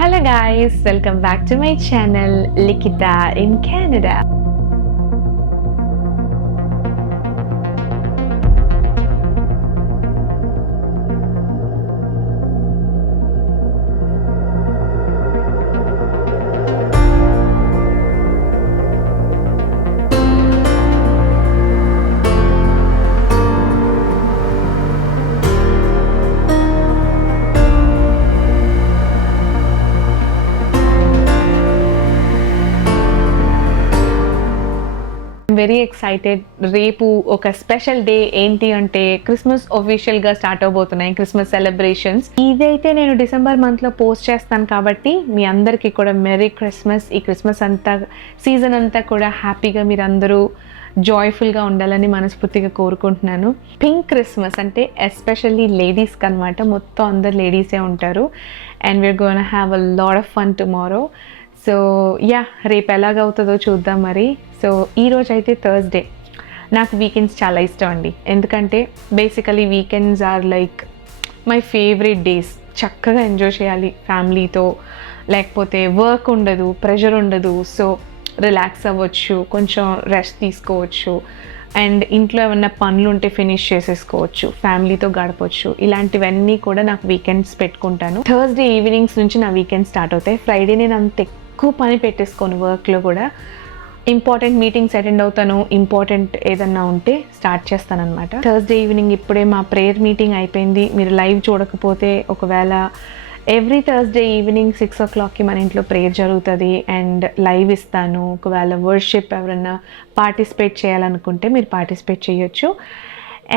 Hello guys, welcome back to my channel Likita in Canada. Very excited. రేపు ఒక special day ఏంటి అంటే Christmas official గా start అవబోతున్నాయి, Christmas celebrations. ఇదైతే నేను డిసెంబర్ మంత్ లో పోస్ట్ చేస్తాను కాబట్టి మీ అందరికీ కూడా మెరీ క్రిస్మస్. ఈ క్రిస్మస్ అంతా సీజన్ అంతా కూడా హ్యాపీగా మీరు అందరూ జాయ్ఫుల్గా ఉండాలని మనస్ఫూర్తిగా కోరుకుంటున్నాను. పింక్ క్రిస్మస్ అంటే ఎస్పెషల్లీ లేడీస్కి అనమాట. మొత్తం అందరు లేడీసే ఉంటారు. And we're gonna have a lot of fun tomorrow. So yeah, రేపు ఎలాగవుతుందో చూద్దాం మరి. సో ఈరోజు అయితే థర్స్డే. నాకు వీకెండ్స్ చాలా ఇష్టం అండి, ఎందుకంటే basically weekends are like my favourite days. చక్కగా ఎంజాయ్ చేయాలి ఫ్యామిలీతో, లేకపోతే వర్క్ ఉండదు, ప్రెషర్ ఉండదు. సో రిలాక్స్ అవ్వచ్చు, కొంచెం రెస్ట్ తీసుకోవచ్చు, అండ్ ఇంట్లో ఏమన్నా పనులు ఉంటే ఫినిష్ చేసేసుకోవచ్చు, ఫ్యామిలీతో గడపవచ్చు. ఇలాంటివన్నీ కూడా నాకు వీకెండ్స్ పెట్టుకుంటాను. థర్స్డే ఈవినింగ్స్ నుంచి నా వీకెండ్ స్టార్ట్ అవుతాయి. ఫ్రైడే నేను అంత ఎక్కువ పని పెట్టేసుకోను, వర్క్లో కూడా ఇంపార్టెంట్ మీటింగ్స్ అటెండ్ అవుతాను, ఇంపార్టెంట్ ఏదన్నా ఉంటే స్టార్ట్ చేస్తాను అనమాట. థర్స్డే ఈవినింగ్ ఇప్పుడే మా ప్రేయర్ మీటింగ్ అయిపోయింది. మీరు లైవ్ చూడకపోతే, ఒకవేళ ఎవ్రీ థర్స్డే ఈవినింగ్ 6 o'clockకి మన ఇంట్లో ప్రేయర్ జరుగుతుంది అండ్ లైవ్ ఇస్తాను. ఒకవేళ వర్షిప్ ఎవరన్నా పార్టిసిపేట్ చేయాలనుకుంటే మీరు పార్టిసిపేట్ చేయొచ్చు.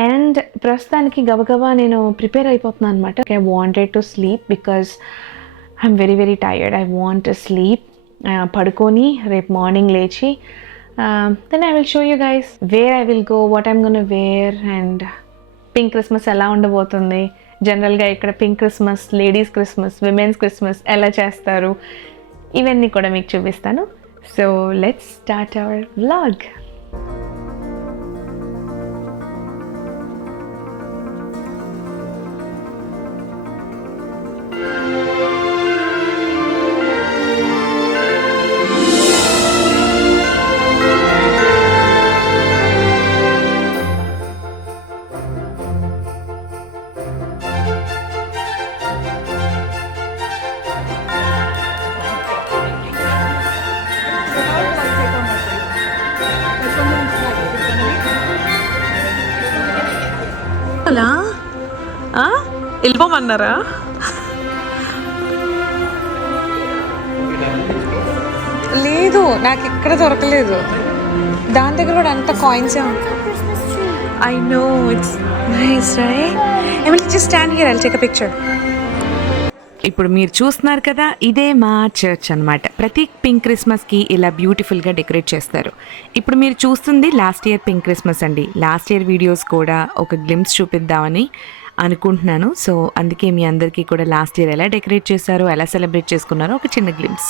అండ్ ప్రస్తుతానికి గబగబా నేను ప్రిపేర్ అయిపోతున్నాను అనమాట. I wanted to sleep because I'm very very tired. I want to sleep. పడుకొని రేపు మార్నింగ్ లేచి then I will show you guys where I will go, what I'm gonna wear, and pink Christmas ఎలా ఉండబోతుంది. జనరల్గా ఇక్కడ pink Christmas, ladies Christmas, women's Christmas ఎలా చేస్తారు, ఇవన్నీ కూడా మీకు చూపిస్తాను. So let's start our vlog. అలా వెళ్ళిపోమన్నారా? లేదు, నాకు ఇక్కడ దొరకలేదు. దాని దగ్గర కూడా అంత coins I know it's nice right. I will just stand here, I will take a picture. ఇప్పుడు మీరు చూస్తున్నారు కదా, ఇదే మా చర్చ్ అనమాట. ప్రతి పింక్ క్రిస్మస్కి ఇలా బ్యూటిఫుల్గా డెకరేట్ చేస్తారు. ఇప్పుడు మీరు చూస్తుంది లాస్ట్ ఇయర్ పింక్ క్రిస్మస్ అండి. లాస్ట్ ఇయర్ వీడియోస్ కూడా ఒక గ్లిమ్స్ చూపిద్దామని అనుకుంటున్నాను. సో అందుకే మీ అందరికీ కూడా లాస్ట్ ఇయర్ ఎలా డెకరేట్ చేశారో, ఎలా సెలబ్రేట్ చేసుకున్నారో ఒక చిన్న గ్లిమ్స్.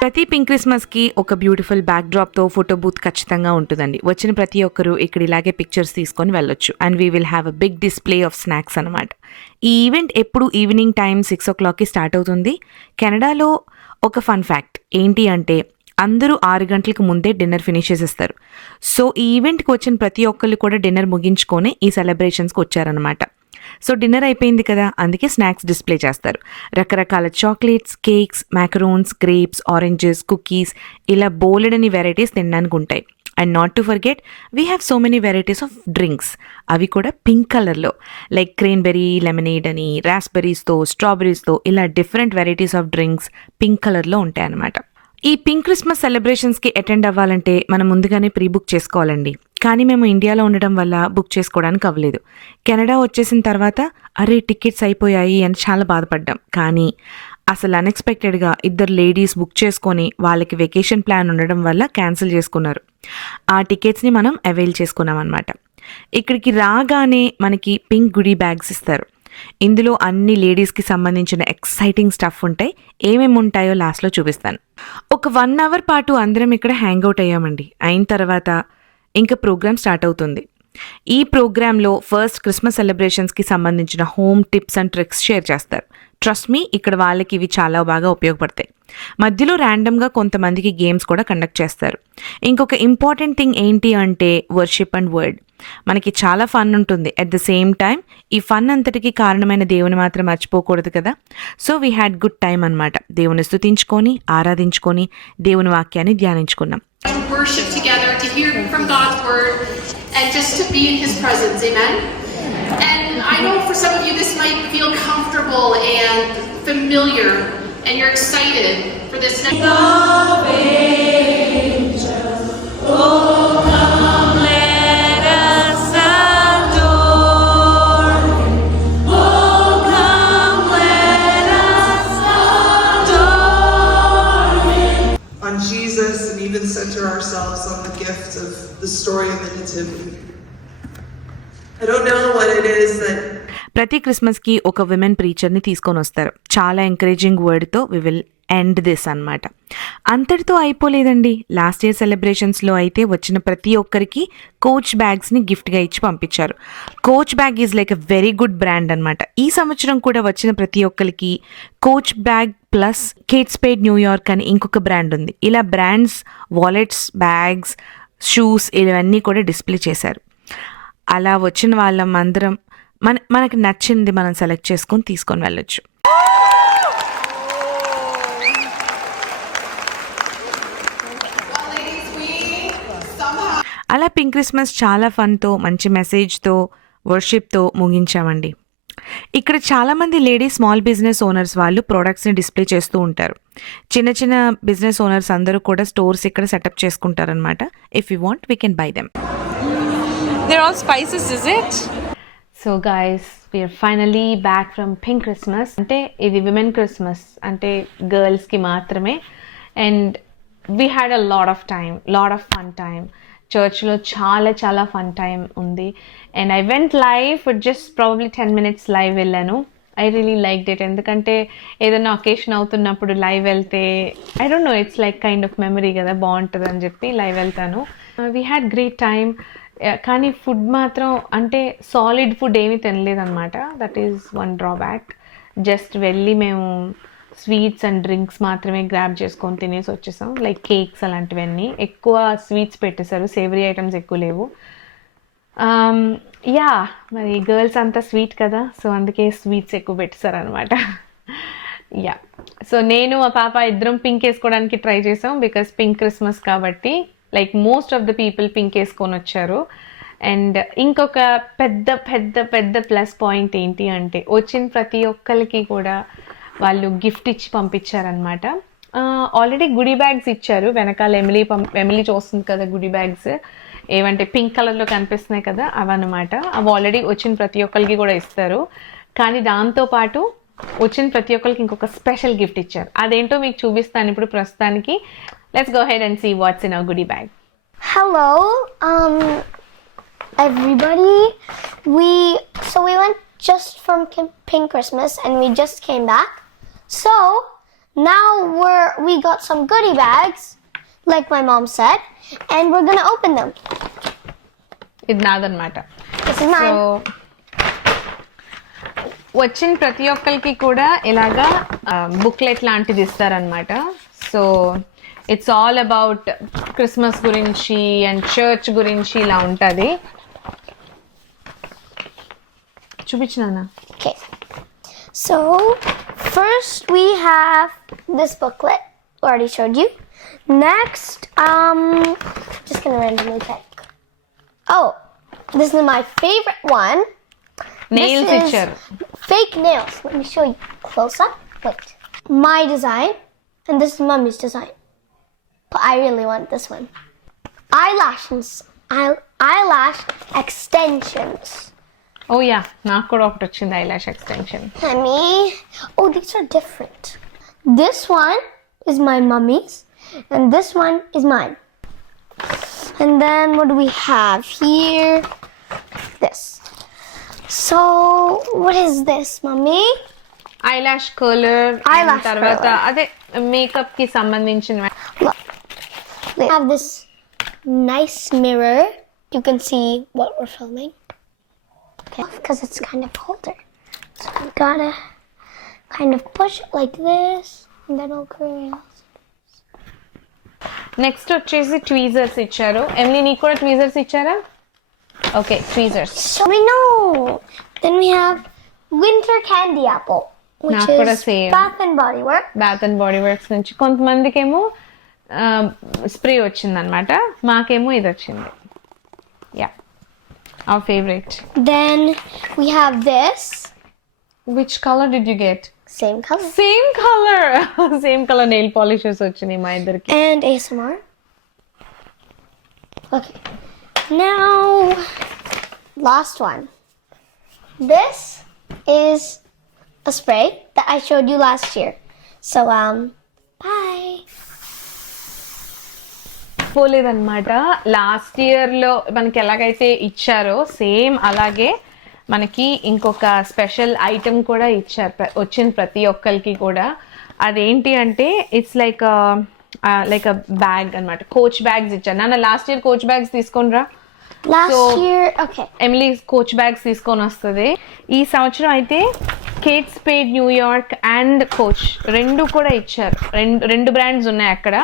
ప్రతి పింక్ క్రిస్మస్కి ఒక బ్యూటిఫుల్ బ్యాక్ డ్రాప్తో ఫోటో బూత్ ఖచ్చితంగా ఉంటుందండి. వచ్చిన ప్రతి ఒక్కరు ఇక్కడ ఇలాగే పిక్చర్స్ తీసుకొని వెళ్ళొచ్చు. And we will have a big display of snacks అనమాట. ఈ ఈవెంట్ ఎప్పుడు ఈవినింగ్ టైం 6 o'clockకి స్టార్ట్ అవుతుంది. కెనడాలో ఒక ఫన్ ఫ్యాక్ట్ ఏంటి అంటే అందరూ 6 గంటలకు ముందే డిన్నర్ ఫినిష్ చేసేస్తారు. సో ఈ ఈవెంట్కి వచ్చిన ప్రతి ఒక్కళ్ళు కూడా డిన్నర్ ముగించుకొని ఈ సెలబ్రేషన్స్కి వచ్చారనమాట. సో డిన్నర్ అయిపోయింది కదా, అందుకే స్నాక్స్ డిస్ప్లే చేస్తారు. రకరకాల chocolates, cakes, macarons, grapes, oranges, cookies, ఇలా బోలెడని వెరైటీస్ తినడానికి ఉంటాయి. And not to forget we have so many varieties of drinks. అవి కూడా పింక్ కలర్లో, లైక్ క్రేన్బెర్రీ లెమనేడ్ అని, రాస్బెర్రీస్తో, స్ట్రాబెర్రీస్తో, ఇలా different varieties of drinks pink కలర్లో ఉంటాయి అన్నమాట. ఈ పింక్ క్రిస్మస్ సెలబ్రేషన్స్కి అటెండ్ అవ్వాలంటే మనం ముందుగానే ప్రీ బుక్ చేసుకోవాలండి. కానీ మేము ఇండియాలో ఉండడం వల్ల బుక్ చేసుకోవడానికి అవ్వలేదు. కెనడా వచ్చేసిన తర్వాత అరే టికెట్స్ అయిపోయాయి అని చాలా బాధపడ్డాం. కానీ అసలు అన్ఎక్స్పెక్టెడ్గా 2 లేడీస్ బుక్ చేసుకొని వాళ్ళకి వెకేషన్ ప్లాన్ ఉండడం వల్ల క్యాన్సిల్ చేసుకున్నారు. ఆ టికెట్స్ని మనం అవైల్ చేసుకున్నాం అనమాట. ఇక్కడికి రాగానే మనకి పింక్ గుడీ బ్యాగ్స్ ఇస్తారు. ఇందులో అన్ని లేడీస్కి సంబంధించిన ఎక్సైటింగ్ స్టఫ్ ఉంటాయి. ఏమేమి ఉంటాయో లాస్ట్లో చూపిస్తాను. ఒక 1 hour పాటు అందరం ఇక్కడ హ్యాంగ్ అవుట్ అయ్యామండి. అయిన తర్వాత ఇంకా ప్రోగ్రామ్ స్టార్ట్ అవుతుంది. ఈ ప్రోగ్రాంలో ఫస్ట్ క్రిస్మస్ సెలబ్రేషన్స్కి సంబంధించిన home tips and tricks share చేస్తారు. ట్రస్ట్ మీ, ఇక్కడ వాళ్ళకి ఇవి చాలా బాగా ఉపయోగపడతాయి. మధ్యలో ర్యాండమ్గా కొంతమందికి గేమ్స్ కూడా కండక్ట్ చేస్తారు. ఇంకొక ఇంపార్టెంట్ థింగ్ ఏంటి అంటే వర్షిప్ అండ్ వర్డ్. మనకి చాలా ఫన్ ఉంటుంది. అట్ ద సేమ్ టైం ఈ ఫన్ అంతటికి కారణమైన దేవుని మాత్రం మర్చిపోకూడదు కదా. So we had good time అనమాట. దేవుని స్తుతించుకొని ఆరాధించుకొని దేవుని వాక్యాన్ని ధ్యానించుకున్నాం. Worship together to hear from God's word and just to be in his presence. Amen. And I know for some of you this might feel comfortable and familiar and you're excited for this next on Jesus and even center ourselves on the gift of the story of the Nativity. I don't know what it is that ప్రతి క్రిస్మస్కి ఒక women ప్రీచర్ని తీసుకొని వస్తారు. చాలా encouraging వర్డ్తో we will end this అనమాట. అంతటితో అయిపోలేదండి. Last year సెలబ్రేషన్స్లో అయితే వచ్చిన ప్రతి ఒక్కరికి కోచ్ బ్యాగ్స్ని గిఫ్ట్గా ఇచ్చి పంపించారు. Coach bag is like a very good brand అనమాట. ఈ సంవత్సరం కూడా వచ్చిన ప్రతి ఒక్కరికి Coach bag plus Kate Spade New York అని ఇంకొక బ్రాండ్ ఉంది. ఇలా బ్రాండ్స్, వాలెట్స్, బ్యాగ్స్, షూస్ ఇవన్నీ కూడా డిస్ప్లే చేశారు. అలా వచ్చిన వాళ్ళం అందరం మనకి నచ్చింది మనం సెలెక్ట్ చేసుకొని తీసుకొని వెళ్ళొచ్చు. అలా పింక్ క్రిస్మస్ చాలా ఫన్తో, మంచి మెసేజ్తో, వర్షిప్తో ముగించామండి. ఇక్కడ చాలామంది లేడీ స్మాల్ బిజినెస్ ఓనర్స్ వాళ్ళు ప్రోడక్ట్స్ని డిస్ప్లే చేస్తూ ఉంటారు. చిన్న చిన్న బిజినెస్ ఓనర్స్ అందరూ కూడా స్టోర్స్ ఇక్కడ సెటప్ చేసుకుంటారనమాట. If you want we can buy them. They're all spices, is it? So guys, we are finally back from pink Christmas. అంటే ఇది విమెన్ క్రిస్మస్, అంటే గర్ల్స్కి మాత్రమే. And we had a lot of fun time. చర్చ్లో చాలా fun time ఉంది. And I went live for just probably 10 minutes live వెళ్ళాను. I really liked it. ఎందుకంటే ఏదైనా ఒకేషన్ అవుతున్నప్పుడు లైవ్ వెళ్తే I don't no, it's like kind of memory కదా, బాగుంటుంది అని చెప్పి లైవ్ వెళ్తాను. We had great time. కానీ ఫుడ్ మాత్రం అంటే సాలిడ్ ఫుడ్ ఏమీ తినలేదన్నమాట. That is one drawback. Just వెళ్ళి మేము స్వీట్స్ అండ్ డ్రింక్స్ మాత్రమే గ్రాబ్ చేసుకొని తినేసి వచ్చేసాం. లైక్ కేక్స్ అలాంటివన్నీ. ఎక్కువ స్వీట్స్ పెట్టేశారు, సేవరీ ఐటమ్స్ ఎక్కువ లేవు. యా, మరి గర్ల్స్ అంతా స్వీట్ కదా, సో అందుకే స్వీట్స్ ఎక్కువ పెట్టేశారు అనమాట. యా, సో నేను మా పాప ఇద్దరం పింక్ వేసుకోవడానికి ట్రై చేసాం. బికాస్ పింక్ క్రిస్మస్ కాబట్టి like most of the people pink వేసుకొని వచ్చారు. అండ్ ఇంకొక పెద్ద ప్లస్ పాయింట్ ఏంటి అంటే వచ్చిన ప్రతి ఒక్కరికి కూడా వాళ్ళు గిఫ్ట్ ఇచ్చి పంపించారనమాట. ఆల్రెడీ గుడి బ్యాగ్స్ ఇచ్చారు. వెనకాల ఎమిలీ చూస్తుంది కదా గుడి బ్యాగ్స్, ఏమంటే పింక్ కలర్లో కనిపిస్తున్నాయి కదా, అవన్నమాట. అవి ఆల్రెడీ వచ్చిన ప్రతి ఒక్కరికి కూడా ఇస్తారు. కానీ దాంతోపాటు వచ్చిన ప్రతి ఒక్కరికి ఇంకొక స్పెషల్ గిఫ్ట్ ఇచ్చారు. అదేంటో మీకు చూపిస్తాను ఇప్పుడు ప్రస్తుతానికి. Let's go ahead and see what's in our goodie bag. Hello, everybody. We went just from Pink Christmas and we just came back. So now we got some goodie bags, like my mom said, and we're gonna open them. ఇది నాదన్నమాట. This is mine. So వచ్చిన ప్రతి ఒక్కరికి కూడా ఇలాగా booklet లాంటిది ఇస్తారనమాట. So it's all about Christmas గురించి and church గురించి ఇలా ఉంటుంది. చూపించినానా? Okay. So first we have this booklet. Already showed you. Next, just gonna randomly pick. Oh, this is my favorite one. Nails This is ఇచ్చారు. fake nails. Let me show you close up. Wait. My design, and this is Mummy's design. But I really want this one. Eyelash extensions. Oh yeah, నాకు కూడా ఒకటి వచ్చింది eyelash extension. Mummy. Oh, these are different. This one is my mummy's, and this one is mine. And then what do we have here? This. So, what is this, Mummy? Eyelash colour. Eyelash తర్వాత curler. అదే makeup కి సంబంధించిన. Look. They have this nice mirror you can see what we're filming. Okay, because it's kind of colder. So I gotta kind of push it like this, and then it'll create. Next వచ్చేసి tweezers ఇచ్చారు. Emily నీకు కూడా tweezers ఇచ్చారా? Okay, tweezers. So we know. Then we have winter candy apple, which Not for the is same. Bath and Body Works. Bath and Body Works నుంచి. కొంతమందికి ఏమో spray వచ్చిందనమాట, మాకేమో ఇది వచ్చింది. Yeah, our favourite. Then we have this which colour did you get? same color same colour. Same colour nail polishes వచ్చినాయి మా ఇద్దరికి. and ASMR. Okay, now last one. This is a spray that I showed you last year. So bye. పోలేదన్నమాట. Last ఇయర్లో మనకి ఎలాగైతే ఇచ్చారో same అలాగే మనకి ఇంకొక స్పెషల్ ఐటమ్ కూడా ఇచ్చారు, వచ్చింది ప్రతి ఒక్కరికి కూడా. అదేంటి అంటే ఇట్స్ లైక్ అ బ్యాగ్ అన్నమాట. కోచ్ బ్యాగ్స్ ఇచ్చారు. నాన్న లాస్ట్ ఇయర్ కోచ్ బ్యాగ్స్ తీసుకొనిరా. Last year, okay. Emily Coach bags తీసుకొని వస్తుంది. ఈ సంవత్సరం అయితే Kate Spade New York and Coach రెండు కూడా ఇచ్చారు. రెండు బ్రాండ్స్ ఉన్నాయి అక్కడ.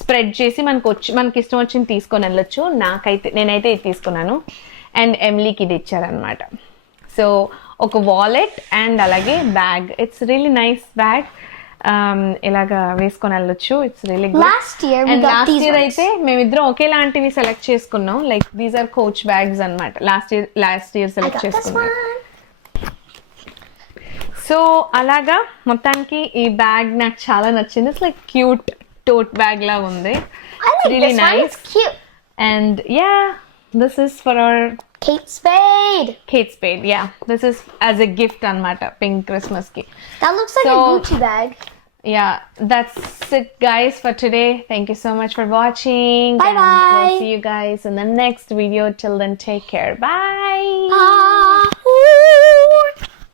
స్ప్రెడ్ చేసి మనకి ఇష్టం వచ్చింది తీసుకొని వెళ్ళొచ్చు. నేనైతే ఇది తీసుకున్నాను. అండ్ ఎమిలీకి ఇది ఇచ్చారనమాట. సో ఒక వాలెట్ అండ్ అలాగే bag. It's really nice bag. ఇలాగా వేసుకొని వెళ్ళొచ్చు. It's really good. Last year we and got last these year ones. అయితే మేమిద్దరం ఒకేలాంటివి సెలెక్ట్ చేసుకున్నాం. Like these are Coach bags అన్నమాట. Last year I select got this చేసుకున్నాం. one. సో అలాగా మొత్తానికి ఈ బ్యాగ్ నాకు చాలా నచ్చింది. It's like cute tote bag లా ఉంది. I like Really this one. nice. It's cute. And yeah, this is for hour Kate Spade. Kate Spade. Yeah, this is as a gift అన్నమాట pink Christmas కి. That looks like a So- Gucci bag. Yeah, that's it guys for today. Thank you so much for watching. Bye And bye. we'll see you guys in the next video. Till then, take care. Bye. Bye.